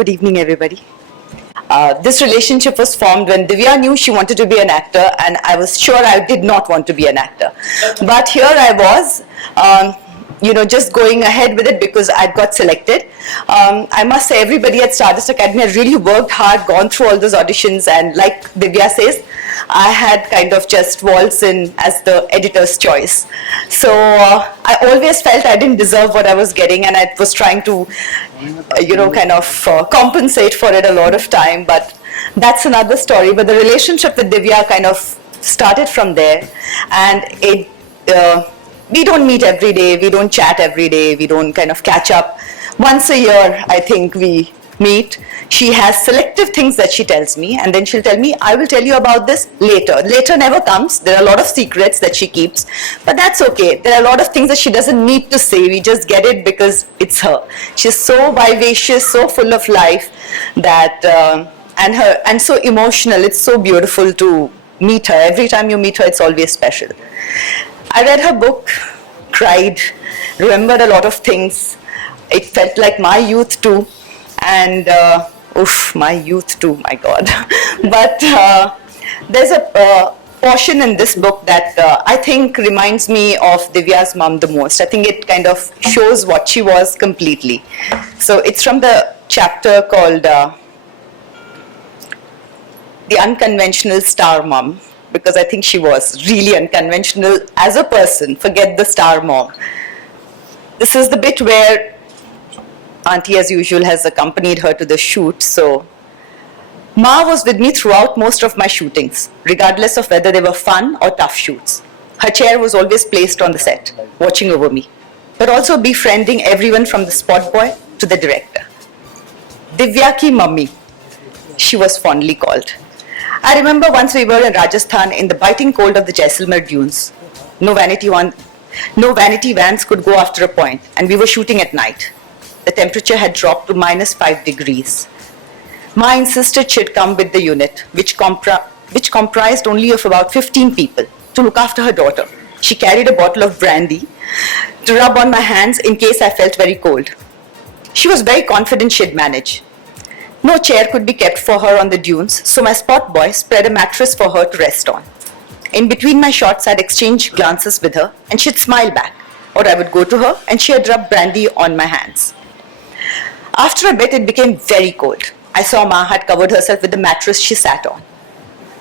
Good evening, everybody. This relationship was formed when Divya knew she wanted to be an actor, and I was sure I did not want to be an actor. But here I was, just going ahead with it because I'd got selected. I must say, everybody at Stardust Academy had really worked hard, gone through all those auditions, and like Divya says, I had kind of just waltzed in as the editor's choice. So I always felt I didn't deserve what I was getting, and I was trying to, compensate for it a lot of time. But that's another story. But the relationship with Divya kind of started from there, and we don't meet every day, we don't chat every day, we don't kind of catch up. Once a year, I think we meet. She has selective things that she tells me, and then she'll tell me, I will tell you about this later. Later never comes. There are a lot of secrets that she keeps, but that's okay. There are a lot of things that she doesn't need to say. We just get it because it's her. She's so vivacious, so full of life, that and so emotional. It's so beautiful to meet her. Every time you meet her, it's always special. I read her book, cried, remembered a lot of things. It felt like my youth too, and my youth too, my God. But there's a portion in this book that I think reminds me of Divya's mom the most. I think it kind of shows what she was completely. So it's from the chapter called The Unconventional Star Mom, because I think she was really unconventional as a person. Forget the star mom. This is the bit where Auntie, as usual, has accompanied her to the shoot. So Ma was with me throughout most of my shootings, regardless of whether they were fun or tough shoots. Her chair was always placed on the set, watching over me, but also befriending everyone from the spot boy to the director. Divya ki mummy, she was fondly called. I remember once we were in Rajasthan in the biting cold of the Jaisalmer dunes. No vanity vans could go after a point, and we were shooting at night. The temperature had dropped to -5 degrees. Ma insisted she'd come with the unit, which comprised only of about 15 people, to look after her daughter. She carried a bottle of brandy to rub on my hands in case I felt very cold. She was very confident she'd manage. No chair could be kept for her on the dunes, so my spot boy spread a mattress for her to rest on. In between my shots, I'd exchange glances with her, and she'd smile back, or I would go to her, and she'd rub brandy on my hands. After a bit, it became very cold. I saw Ma had covered herself with the mattress she sat on.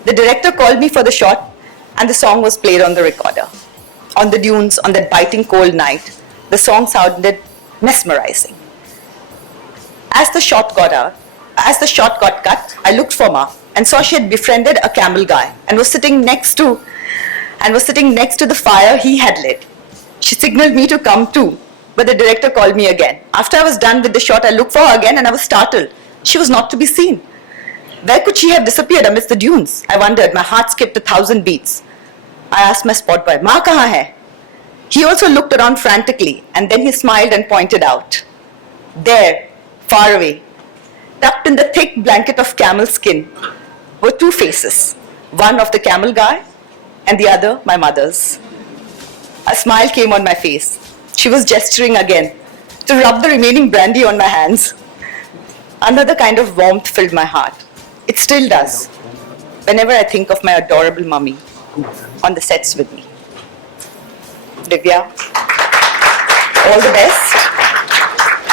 The director called me for the shot, and the song was played on the recorder. On the dunes, on that biting cold night, the song sounded mesmerizing. As the shot got cut, I looked for Ma and saw she had befriended a camel guy and was sitting next to the fire he had lit. She signaled me to come too, but the director called me again. After I was done with the shot, I looked for her again and I was startled. She was not to be seen. Where could she have disappeared amidst the dunes? I wondered. My heart skipped 1,000 beats. I asked my spot boy, Ma kahan hai? He also looked around frantically, and then he smiled and pointed out. There, far away, tucked in the thick blanket of camel skin, were two faces. One of the camel guy, and the other my mother's. A smile came on my face. She was gesturing again to rub the remaining brandy on my hands. Another kind of warmth filled my heart. It still does, whenever I think of my adorable mummy on the sets with me. Divya, all the best.